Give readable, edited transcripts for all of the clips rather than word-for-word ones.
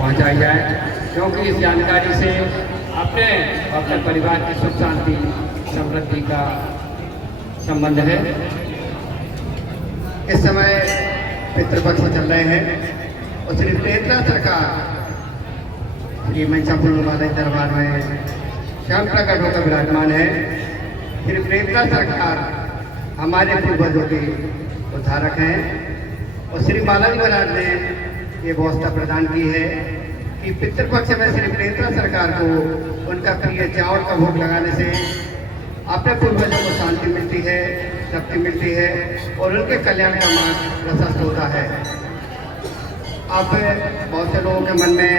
पहुंचाई जाए, क्योंकि इस जानकारी से अपने अपने परिवार की सुख शांति समृद्धि का संबंध है। इस समय पितृपक्ष चल रहे हैं और श्री प्रेतला सरकार श्री मंचापुर वाले दरबार में श्याम प्रकट होकर विराजमान है। श्री प्रेतला सरकार हमारे पूर्वजों के उद्धारक हैं और श्री बालाजी महाराज ने ये व्यवस्था प्रदान की है कि पितृपक्ष में श्री प्रेतला सरकार को उनका प्रिय चावल का भोग लगाने से अपने पूर्वजों को शांति मिलती है, शक्ति मिलती है और उनके कल्याण का मार्ग प्रशस्त होता है। अब बहुत से लोगों के मन में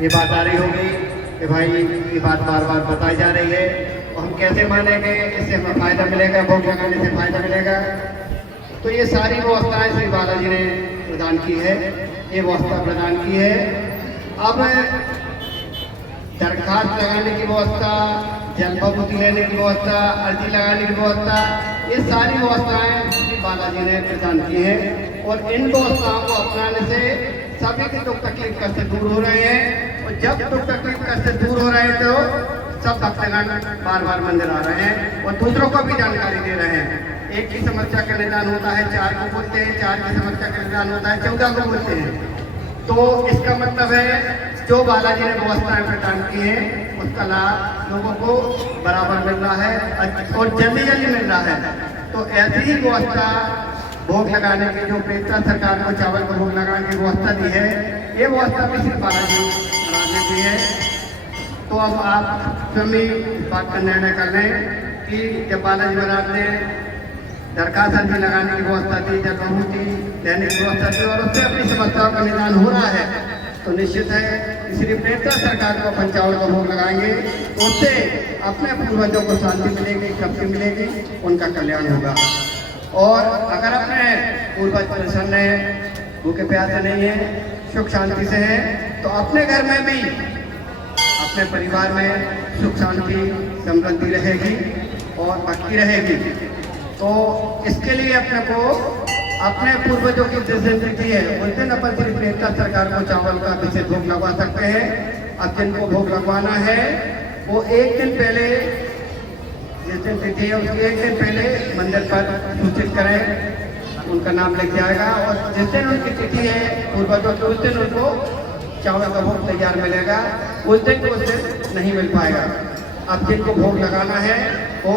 ये बात आ रही होगी कि भाई ये बात बार बार बताई जा रही है और हम कैसे मानेंगे, इससे हमें फ़ायदा मिलेगा, भोग लगाने से फ़ायदा मिलेगा। तो ये सारी व्यवस्थाएं श्री बालाजी ने प्रदान की है, ये व्यवस्था प्रदान की है। अब दरखास्त लगाने की व्यवस्था, जल भभूति लेने की व्यवस्था, अर्जी लगाने की व्यवस्था, ये सारी व्यवस्थाएं श्री बालाजी ने प्रदान की हैं और इन व्यवस्थाओं को अपनाने से सभी के दुख तकलीफ कष्ट दूर हो रहे हैं। और जब दुख तकलीफ कष्ट दूर हो रहे हैं तो सब भक्तगण बार बार मंदिर आ रहे हैं और दूसरों को भी जानकारी दे रहे हैं। एक की समस्या का निदान होता है 4 को बोलते हैं, 4 की समस्या का निदान होता है 14 को बोलते हैं। तो इसका मतलब है जो बालाजी ने व्यवस्थाएं प्रदान की हैं उसका लाभ लोगों को बराबर मिल रहा है और जल्दी जल्दी मिल रहा है। तो ऐसी ही व्यवस्था भोग लगाने की जो प्रेतला सरकार को चावल को भोग लगाने की व्यवस्था दी है, ये व्यवस्था भी श्री बालाजी महाराज ने दी है। तो अब आप स्वयं इस बात का निर्णय कर लें कि जब बालाजी महाराज ने दरखास्त अर्जी लगाने की व्यवस्था दी, जब भभूति लेने की व्यवस्था दी और उससे अपनी समस्याओं का निदान हो रहा है, तो निश्चित है कि श्री प्रेतला सरकार को अपन चावल का भोग लगाएंगे, उससे अपने पूर्वजों को शांति मिलेगी, शक्ति मिलेगी, उनका कल्याण होगा। और अगर अपने पूर्वज प्रसन्न है, भूखे प्यासे नहीं है, सुख शांति से हैं, तो अपने घर में भी अपने परिवार में सुख शांति समृद्धि रहेगी और भक्ति रहेगी। तो इसके लिए अपने को अपने पूर्वजों की जिस दिन तिथि है उस दिन अपन श्री प्रेतला सरकार को चावल का विशेष भोग लगवा सकते हैं। अब जिनको भोग लगवाना है वो एक दिन पहले, जिस दिन तिथि है उसके एक दिन पहले मंदिर पर सूचित करें, उनका नाम लिख जाएगा और जिस दिन उनकी तिथि है पूर्वजों की उस दिन उनको चावल का भोग तैयार मिलेगा, उस दिन को उस दिन नहीं मिल पाएगा। अब जिनको भोग लगाना है वो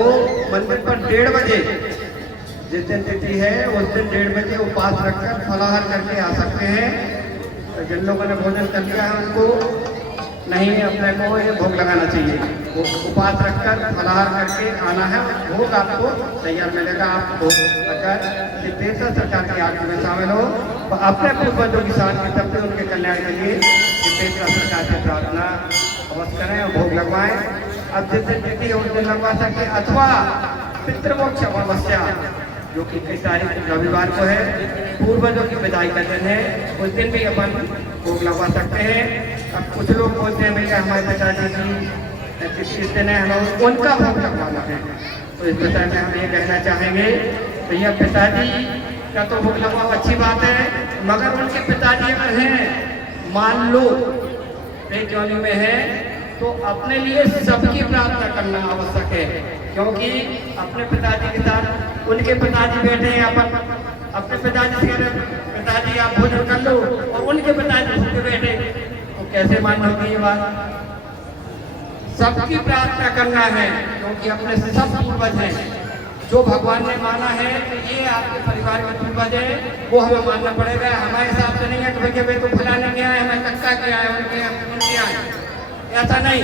मंदिर पर 1:30 बजे, जिस दिन तिथि है उस दिन 1:30 बजे उपवास रखकर फलाहार करके आ सकते हैं। तो जिन लोगों ने भोजन कर लिया है उनको नहीं अपने को ये भोग लगाना चाहिए, वो उपवास रखकर फलाहार करके आना है, भोग आपको तैयार मिलेगा। आप भोग अगर प्रेतला सरकार की आज्ञा में शामिल हो तो अपने पूर्वजों की शांति तब से उनके कल्याण के लिए प्रेतला सरकार से प्रार्थना अवश्य करें और भोग लगवाएं। अब जिस दिन तिथि है उस दिन लगवा सकते, अथवा पितृमोक्ष अमावस्या जो कि किस तारीख रविवार को है, पूर्वजों की विदाई का दिन है, उस दिन भी अपन भोग लगवा सकते हैं। अब कुछ लोग बोलते हैं भैया हमारे पिताजी की किस दिन है, हमें उनका भोग लगवाना है। तो इस विषय में हम ये कहना चाहेंगे भैया पिताजी का तो भोग लगवाओ अच्छी बात है, मगर उनके पिताजी अगर हैं मान लो बेचौली में है तो अपने लिए सबकी प्रार्थना करना आवश्यक है, क्योंकि अपने पिताजी के साथ उनके पिताजी बैठे हैं, अपन अपने पिताजी से कह रहे पिताजी आप भोजन कर लो और उनके पिताजी भूखे बैठे, तो कैसे मान्य होगी ये बात। सबकी प्रार्थना करना है क्योंकि अपने सब पूर्वज हैं, जो भगवान ने माना है कि ये आपके परिवार के पूर्वज है वो हमें मानना पड़ेगा। हमारे हिसाब से नहीं है कि भाई तो फलाने के आए, हमें कक्का के आए, उनके आए, ऐसा नहीं।